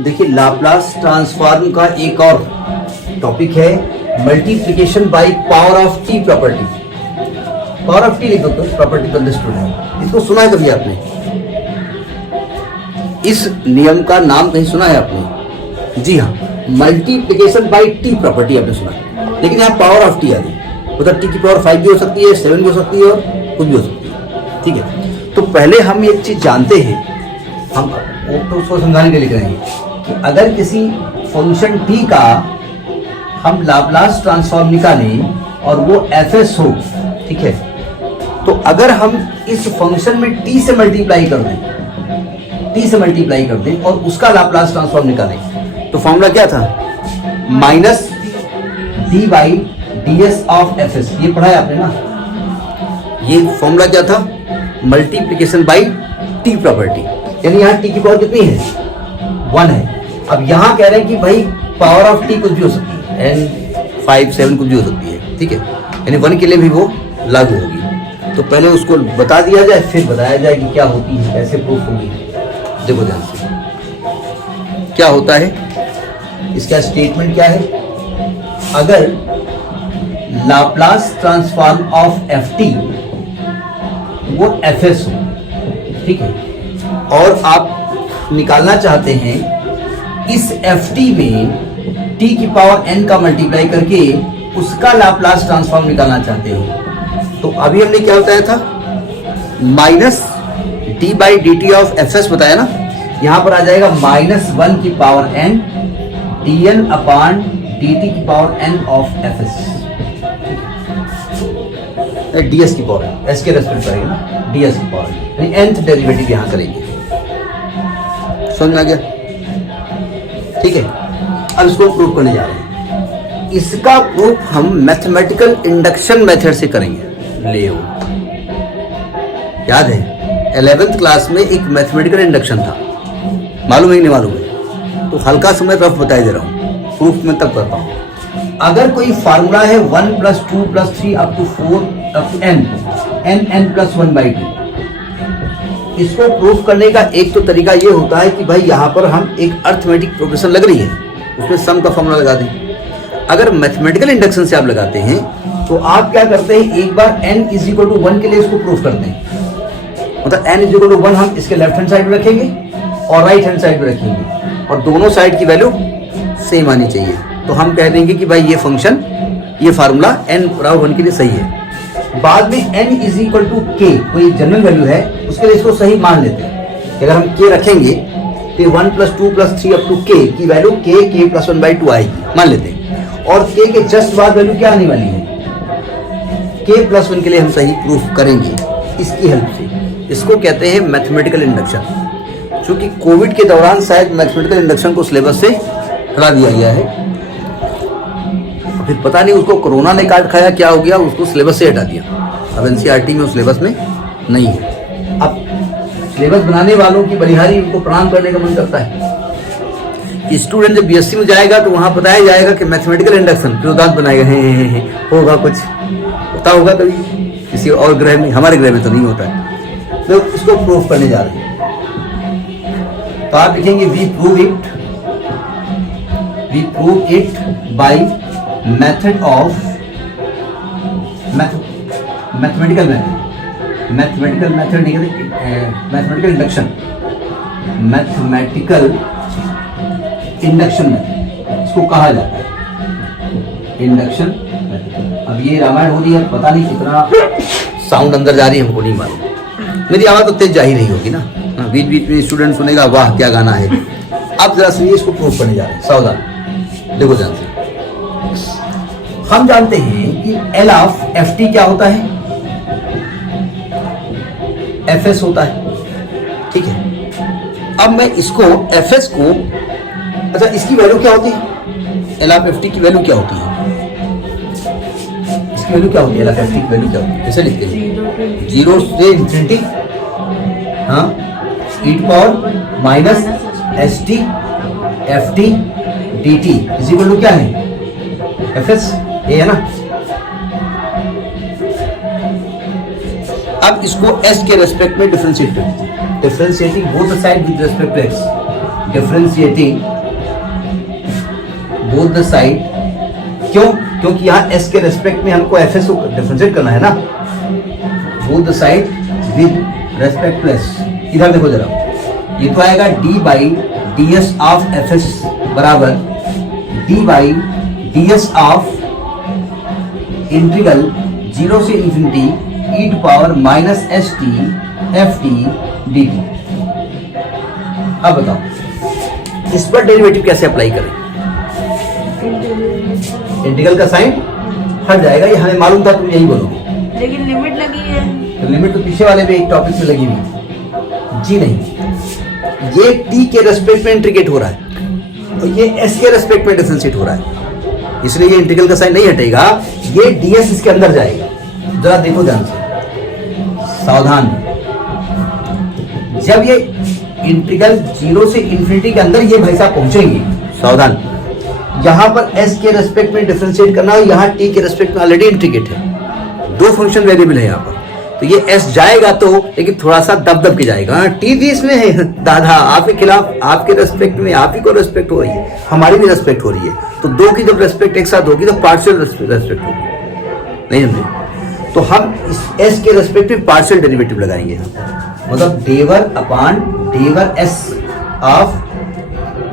देखिए Laplace transform का एक और टॉपिक है multiplication by power of T property. Power of T लिख दो तो प्रॉपर्टी तो अंडरस्टूड है। इसको सुना है कभी आपने? इस नियम का नाम कहीं सुना है आपने? जी हाँ, मल्टीप्लिकेशन बाय टी प्रॉपर्टी आपने सुना है, लेकिन यहाँ पावर ऑफ टी आ गई। उधर टी की पावर 5 भी हो सकती है, 7 भी हो सकती है और कुछ भी हो सकती है। ठीक है, तो पहले हम एक चीज जानते हैं, हम तो उसको समझाने के लिए करेंगे कि अगर किसी फंक्शन टी का हम लाप्लास ट्रांसफॉर्म निकालें और वो एफएस हो, ठीक है, तो अगर हम इस फंक्शन में टी से मल्टीप्लाई कर दें और उसका लाप्लास ट्रांसफॉर्म निकालें, तो फॉर्मूला क्या था? Minus d by d s of f s. ये पढ़ा है आपने ना? ये फॉर्मूला क्या था? Multiplication by T property. यानी यहाँ टी की पावर कितनी है? 1 है। अब यहाँ कह रहे हैं कि भाई पावर ऑफ टी कुछ भी हो सकती है, n 5 7 कुछ भी हो सकती है, ठीक है, यानी 1 के लिए भी वो लागू होगी। तो पहले उसको बता दिया जाए, फिर बताया जाए कि क्या होती है, कैसे प्रूफ होगी। देखो ध्यान से क्या होता है, इसका स्टेटमेंट क्या है? अगर Laplace transform of F T वो एफ एस हो, ठीक है, और आप निकालना चाहते हैं इस एफ टी में टी की पावर n का मल्टीप्लाई करके उसका लाप्लास ट्रांसफॉर्म निकालना चाहते हैं, तो अभी हमने क्या बताया था? Minus d by d t of f s बताया ना। यहां पर आ जाएगा -1 की power n d n upon d t की power n of f s. D s की पावर एस के रेस्पेक्ट करेंगे ना, डी एस की पावर, यानी nth डेरिवेटिव यहां करेंगे। समझ में आ गया? ठीक है, अब इसको प्रूफ करने जा रहे हैं। इसका प्रूफ हम मैथमेटिकल इंडक्शन मेथड से करेंगे। ले याद है 11th क्लास में एक मैथमेटिकल इंडक्शन था, मालूम है कि नहीं मालूम है? तो हल्का समय रफ बताई दे रहा हूँ, प्रूफ में तब करता हूँ। अगर कोई फार्मूला है 1 + 2 + 3 up to 4 up to n + 1/2, इसको प्रूफ करने का एक तो तरीका ये होता है कि भाई यहाँ पर हम एक अर्थमेटिक प्रोग्रेशन लग रही है, उसमें सम का फॉर्मूला लगा दें। अगर मैथमेटिकल इंडक्शन से आप लगाते हैं तो आप क्या करते हैं, एक बार n = 1 के लिए इसको प्रूफ करते हैं। मतलब n = 1 हम इसके लेफ्ट हैंड साइड में रखेंगे और राइट हैंड साइड में रखेंगे और दोनों साइड की वैल्यू सेम आनी चाहिए। तो हम कह देंगे कि भाई ये फंक्शन, ये फार्मूला n = 1 के लिए सही है। बाद में n = k कोई जनरल वैल्यू है, उसके लिए इसको सही मान लेते हैं। अगर हम k रखेंगे तो 1 + 2 + 3 अप टू k की वैल्यू k + 1/2 आएगी, मान लेते हैं। और k के जस्ट बाद वैल्यू क्या आने वाली है? k + 1 के लिए हम सही प्रूफ करेंगे इसकी हेल्प से। इसको कहते हैं मैथमेटिकल इंडक्शन। चूंकि कोविड के दौरान शायद मैथमेटिकल इंडक्शन को सिलेबस से हटा दिया गया है, फिर पता नहीं उसको कोरोना ने काट खाया, क्या हो गया, उसको सिलेबस से हटा दिया। अब एनसीईआरटी में उस सिलेबस में नहीं है। अब सिलेबस बनाने वालों की बलिहारी उनको प्रणाम करने का मन करता है। स्टूडेंट जब बीएससी में जाएगा तो वहां बताया जाएगा कि मैथमेटिकल इंडक्शन प्रोदात बनाएगा, है होगा, कुछ होता होगा कभी किसी और ग्रह में, हमारे ग्रह में तो नहीं होता है। तो इसको प्रूफ करने जा रहे हैं। तो आप लिखेंगे we prove it by method of mathematical induction method इसको कहा जाता है, इंडक्शन मेथड। अब ये रामायण हो रही है, पता नहीं कितना साउंड अंदर जा रही है, हमको नहीं मालूम। मेरी आवाज तो तेज जा ही रही होगी ना, बीच बीच में स्टूडेंट सुनेगा वाह क्या गाना है। अब जरा सुनिए, इसको प्रूफ करने जा रहे हैं, सावधान देखो ध्यान से। हम जानते हैं कि L ऑफ एफ टी क्या होता है? एफ एस होता है, ठीक है। अब मैं इसको एफ एस को, अच्छा इसकी वैल्यू क्या होती है? L ऑफ एफ टी की वैल्यू क्या होती है? इसकी वैल्यू क्या होती है? L ऑफ एफ टी की वैल्यू क्या होती है? कैसे लिखते हैं? 0 से इन्फिनिटी, हाँ, e to power minus s t f t d t is equal to क्या है? एफ एस, ये है ना। अब इसको s के रेस्पेक्ट में डिफरेंशिएट करें, differentiating both the side with respect to x, differentiating both the side. क्यों? क्योंकि यहाँ s के रेस्पेक्ट में हमको fs को डिफरेंशिएट करना है ना, both the side with respect to s। इधर देखो जरा, ये तो आएगा d by d s of fs बराबर d by d s of integral 0 से infinity e to power minus s t f t d t. अब बताओ इस पर डेरिवेटिव कैसे अप्लाई करें? इंटीग्रल का साइन हट जाएगा, ये हमें मालूम था, तुम यही बोलोगे। लेकिन लिमिट लगी है। तो लिमिट तो पीछे वाले में एक टॉपिक से लगी हुई जी नहीं, ये t के रेस्पेक्ट में इंटीग्रेट हो रहा है और ये s के रेस्पेक्ट में डिफरेंशिएट हो रहा है, इसलिए ये इंटीग्रल का साइन नहीं हटेगा, ये ds इसके अंदर जाएगा। जरा देखो ध्यान से, सावधान। जब ये इंटीग्रल 0 से इंफिनिटी के अंदर ये भाई साहब पहुंचेंगे, सावधान, यहां पर s के रेस्पेक्ट में डिफरेंशिएट करना और यहां t के रेस्पेक्ट में ऑलरेडी इंटीग्रेट है, दो फंक्शन वेरिएबल है यहां पर, तो ये s जाएगा तो, लेकिन थोड़ा सा दब के जाएगा। t भी इसमें है दादा, आपके खिलाफ, आपके रेस्पेक्ट में आप ही को रेस्पेक्ट हो रही है, हमारी भी रेस्पेक्ट हो रही है, तो दो की जब रेस्पेक्ट एक साथ होगी तो पार्शियल रेस्पेक्ट होगी, नहीं समझे? तो हम इस s के रेस्पेक्ट में पार्शियल डेरिवेटिव लगाएंगे, मतलब डेवर अपॉन डेवर s of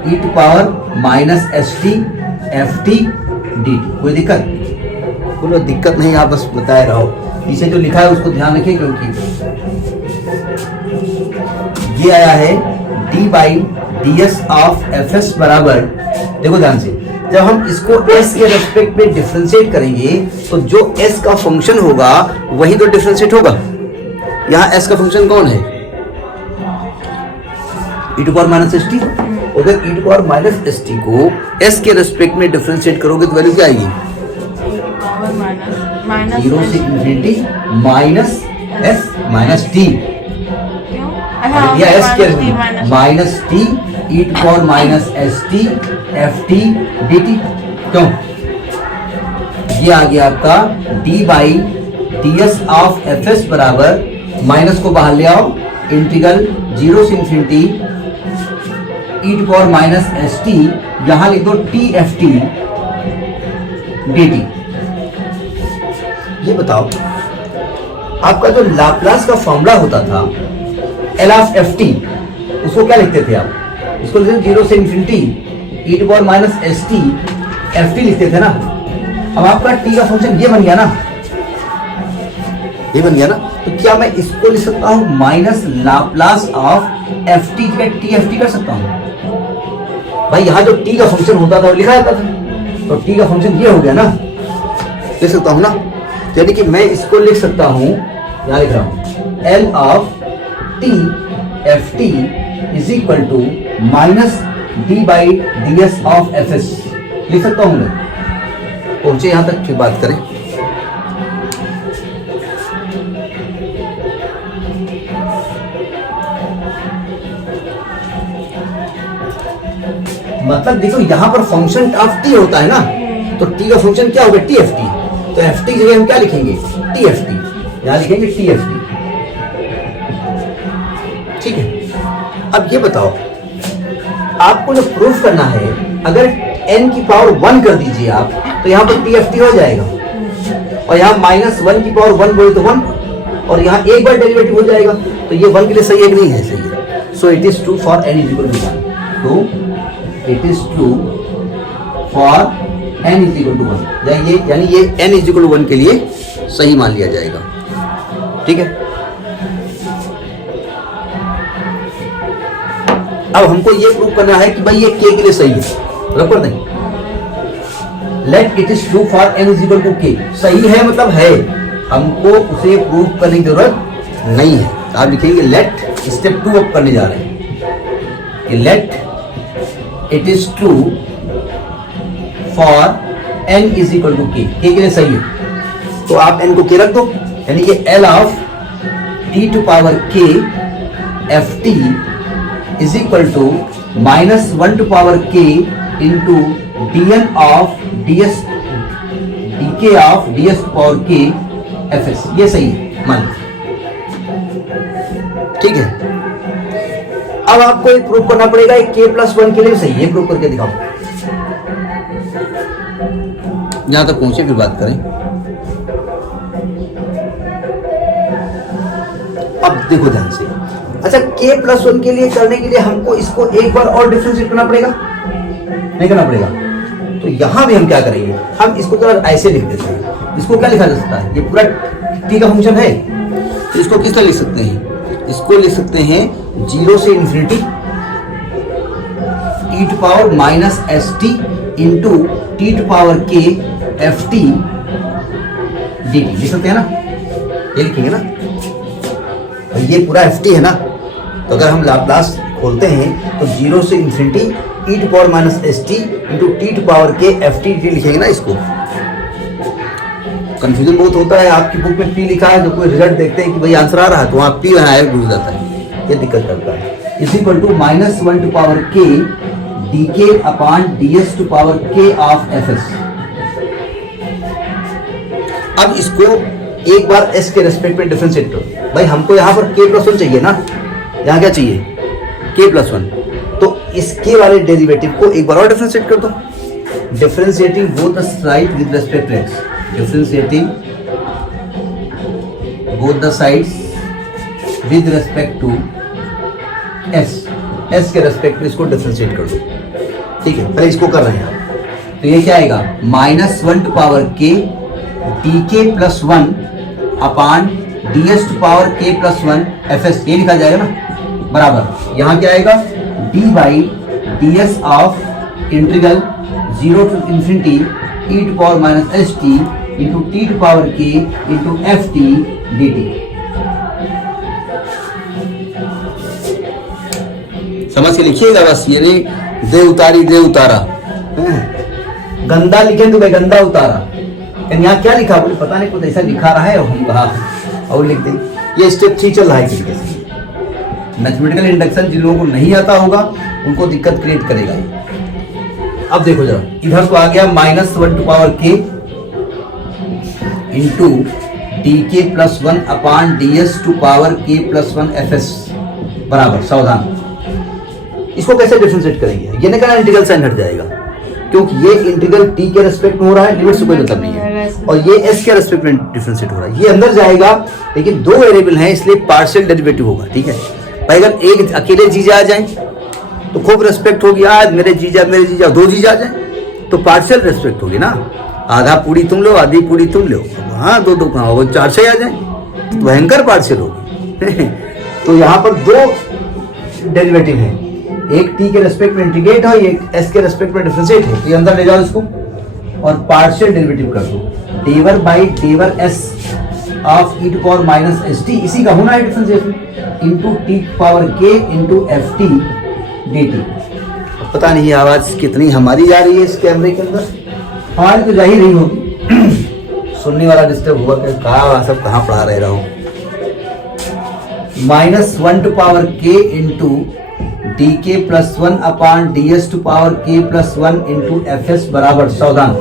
e to power minus s t f t d t. कोई दिक्कत? कोई दिक्कत नहीं, आप बस बताए रहो, पीछे जो लिखा है उसको ध्यान रखिए, क्योंकि ये आया है d by d s of f s बराबर, देखो ध्यान से, जब हम इसको s के रेस्पेक्ट में डिफरेंशिएट करेंगे तो जो s का फंक्शन होगा वही तो डिफरेंशिएट होगा। यहाँ s का फंक्शन कौन है? e to power minus s t. अगर e to power minus s t को s के रेस्पेक्ट में डिफरेंशिएट करोगे तो वैल्यू क्या आएगी? 0 से infinity minus s minus t, या s के minus t e to power minus s t f t d t. क्यों? ये आ गया आपका d by d s of f s बराबर, माइनस को बाहर ले आओ, इंटीग्रल 0 से infinity e to power minus s t, यहां लिख दो t f t d t. ये बताओ, आपका जो लाप्लास का फॉर्मूला होता था एल ऑफ एफ टी, उसको क्या लिखते थे आप? इसको लिखते 0 से infinity e to power minus s t f t लिखते थे ना। अब आपका t का फंक्शन ये बन गया ना, ये बन गया ना, तो क्या मैं इसको लिख सकता हूं minus Laplace of F T T f T कर सकता हूं? भाई यहाँ जो t का फंक्शन होता था वो लिखा जाता था, तो t का फंक्शन ये हो गया ना, लिख सकता हूं ना, यानी कि मैं इसको लिख सकता हूं, यहां लिख रहा हूं L of t f t is equal to minus d by d s of f s, लिख सकता हूं मैं। पहुंचे यहां तक, फिर बात करें। मतलब देखो यहां पर फंक्शन ऑफ टी होता है ना, तो टी का फंक्शन क्या होगा? T f T. तो एफ टी की जगह हम क्या लिखेंगे? टी एफ टी, यहां लिखेंगे टी एफ टी। ठीक है, अब ये बताओ, आपको जो प्रूफ करना है, अगर n की पावर 1 कर दीजिए आप, तो यहाँ पर टी एफ टी हो जाएगा, और यहाँ माइनस 1 की पावर 1 बोले तो 1, और यहाँ एक बार डेरिवेटिव हो जाएगा, तो ये 1 के लिए सही है कि नहीं है? सही है। So it is true for n is equal to 1। तो it is true for n is equal to 1, यानी ये n इज इक्वल टू 1 के लिए सही मान लिया जाएगा। ठीक है, अब हमको ये प्रूव करना है कि भाई ये k के लिए सही है, रबर नहीं, let it is true for n is equal to k। सही है मतलब है, हमको उसे प्रूव करने की जरूरत नहीं है। आप लिखेंगे लेट, स्टेप 2 अब करने जा रहे हैं, let it is true for n is equal to k, k के लिए सही है, तो आप n को k रख दो, यानी कि l of t to power k f t is equal to minus 1 to power k into d n of d s d k of d s power k f s. ये सही है, मान लो। ठीक है, अब आपको एक प्रूफ करना पड़ेगा, एक k प्लस 1 के लिए सही है, प्रूफ करके दिखाओ। जहां तक पहुंचे फिर बात करें। अब देखो ध्यान से, अच्छा k प्लस 1 के लिए करने के लिए हमको इसको एक बार और डिफरेंशिएट करना पड़ेगा, नहीं करना पड़ेगा? तो यहां भी हम क्या करेंगे, हम इसको थोड़ा ऐसे लिख देते हैं। इसको क्या लिखा जा सकता है, ये पूरा t का फंक्शन है, तो इसको किस तरह लिख सकते हैं, इसको लिख सकते हैं 0 से infinity e to power minus s t into t to power k f t d t, लिख सकते हैं ना, ये लिखेंगे ना, और ये पूरा एफ टी है ना, तो अगर हम लाप्लास खोलते हैं तो 0 से infinity e to power minus s t into t to power k f t d लिखेंगे ना। इसको कंफ्यूजन बहुत होता है, आपकी बुक में p लिखा है, जो कोई रिजल्ट देखते हैं कि भाई आंसर आ रहा है तो वहाँ p बनाया घुस जाता है, ये दिक्कत करता है। Is equal to -1 to power k d k upon d s to power k of f s. अब इसको एक बार s के रेस्पेक्ट में डिफरेंशिएट करो। भाई हमको यहाँ पर k प्लस 1 चाहिए ना, यहाँ क्या चाहिए k प्लस 1, तो इस k वाले डेरिवेटिव को एक बार और डिफरेंशिएट कर दो। Differentiating both the side with respect to x, differentiating both the sides with respect to s के रेस्पेक्ट में इसको डिफरेंशिएट कर दो, ठीक है। पहले इसको कर रहे हैं आप, तो ये क्या आएगा -1 to power k d k plus 1 upon d s to power k plus 1 f s, ये लिखा जाएगा ना, बराबर यहाँ क्या आएगा d by d s of integral 0 to infinity e to power minus s t into t to power k into f t d t. समझ के लिखिएगा बस, ये नहीं दे उतारी दे उतारा, गंदा लिखे तो भाई गंदा उतारा, यहाँ क्या लिखा बोले पता नहीं, कुछ ऐसा लिखा रहा है और हम कहा और लिख दें। ये स्टेप 3 चल रहा है तरीके से। मैथमेटिकल इंडक्शन जिन लोगों को नहीं आता होगा उनको दिक्कत क्रिएट करेगा। अब देखो जरा, इधर तो आ गया -1 to power k into d k plus 1 upon d s to power k plus 1 f s बराबर, सावधान इसको कैसे डिफरेंशिएट करेंगे, ये नहीं कहना इंटीग्रल साइन हट जाएगा, क्योंकि ये इंटीग्रल t के रेस्पेक्ट में हो रहा है, लिमिट से कोई मतलब नहीं है, और ये s के रेस्पेक्ट में डिफरेंशिएट हो रहा है, ये अंदर जाएगा, लेकिन 2 वेरिएबल हैं इसलिए पार्शियल डेरिवेटिव होगा, ठीक है भाई। अगर एक अकेले जीजा आ जाए तो खूब रेस्पेक्ट होगी, आज मेरे जीजा 2 जीजा आ जाए तो पार्शियल रेस्पेक्ट होगी ना, आधा पूरी तुम लो आधी पूरी तुम लो, हाँ 2 कहाँ हो 4 आ जाए तो भयंकर पार्शियल होगी। तो यहाँ पर 2 डेरिवेटिव हैं, एक t के रेस्पेक्ट में इंटीग्रेट है, एक s के रेस्पेक्ट में डिफरेंशिएट है, तो ये अंदर ले जाओ इसको और पार्शियल डेरिवेटिव कर दो, डेवर बाई डेवर s of e to power minus s t, इसी का होना है differentiation, into t power k into f t d t. पता नहीं आवाज कितनी हमारी जा रही है इस कैमरे के अंदर, हमारी तो जा ही नहीं होगी, सुनने वाला डिस्टर्ब हुआ कि कहा सब कहाँ पढ़ा रहा हूँ। -1 to power k into d k plus 1 upon d s to power k plus 1 into f s बराबर, सावधान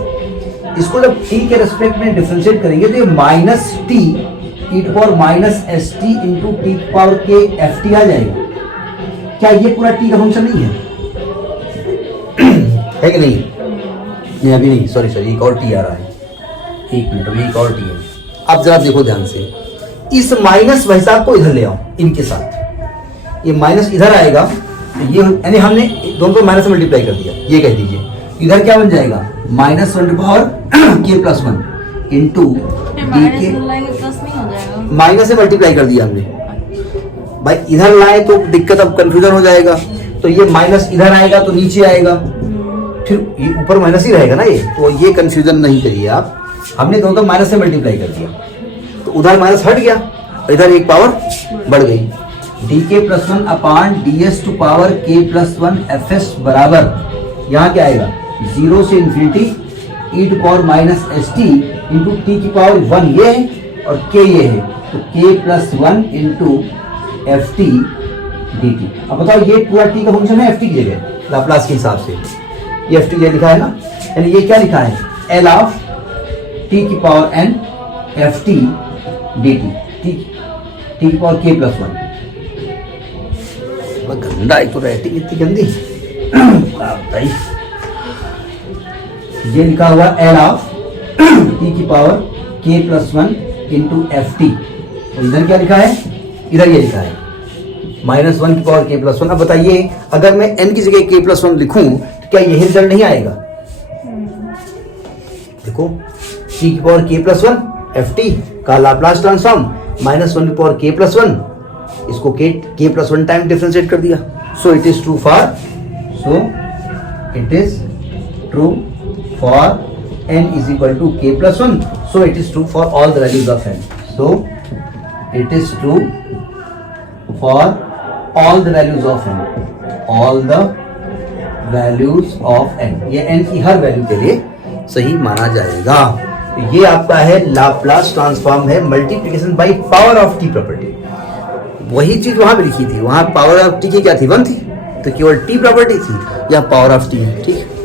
इसको जब t के रेस्पेक्ट में डिफरेंशिएट करेंगे तो ये minus t e to power minus s t into t power k f t आ जाएगा। क्या ये पूरा t का फंक्शन नहीं है? है कि नहीं? नहीं अभी नहीं, सॉरी एक और t आ रहा है, 1 मिनट, अभी एक और t है। अब जरा देखो ध्यान से, इस माइनस हिसाब को इधर ले आओ, इनके साथ ये माइनस इधर आएगा, तो ये यानी हमने दोनों को माइनस से मल्टीप्लाई कर दिया, ये कह दीजिए इधर क्या बन जाएगा -1 to power k plus 1 into d k, minus से मल्टीप्लाई कर दिया हमने भाई, इधर लाए तो दिक्कत, अब कंफ्यूजन हो जाएगा, तो ये माइनस इधर आएगा तो नीचे आएगा, फिर ये ऊपर माइनस ही रहेगा ना, ये तो ये कंफ्यूजन नहीं करिए आप, हमने दोनों को माइनस से मल्टीप्लाई कर दिया तो उधर माइनस हट गया, इधर एक पावर बढ़ गई, d k plus 1 upon d s to power k plus 1 f s बराबर, यहाँ क्या आएगा 0 से infinity e to power minus s t into t की पावर 1 ये है और k ये है, तो k plus 1 into f t d t. अब बताओ ये पूरा t का फंक्शन है एफ टी की जगह लाप्लास के हिसाब से, ये एफ टी लिखा है ना, यानी ये क्या लिखा है एल ऑफ टी की power n F t d T, T की पावर k प्लस 1, बड़ा गंदा, एक तो राइटिंग इतनी गंदी। भाई ये लिखा हुआ एल ऑफ टी की power k plus 1 into f T. इधर क्या लिखा है, इधर ये लिखा है -1 की पावर k प्लस 1। अब बताइए अगर मैं n की जगह k प्लस 1 लिखूं तो क्या यही रिजल्ट नहीं आएगा? देखो t की power k plus 1 F T का लाप्लास ट्रांसफॉर्म -1 की पावर k प्लस 1, इसको k प्लस 1 टाइम डिफरेंशिएट कर दिया। सो it is true for n is equal to k plus 1. So it is true for all the values of n. So it is true for all the values of n. All the values of n. ये n की हर value के लिए सही माना जाएगा। ये आपका है लाप्लास ट्रांसफॉर्म है multiplication by power of T property. वही चीज वहां भी लिखी थी, वहां पावर ऑफ टी की क्या थी, 1 थी, तो केवल टी प्रॉपर्टी थी, या पावर ऑफ टी है। ठीक है।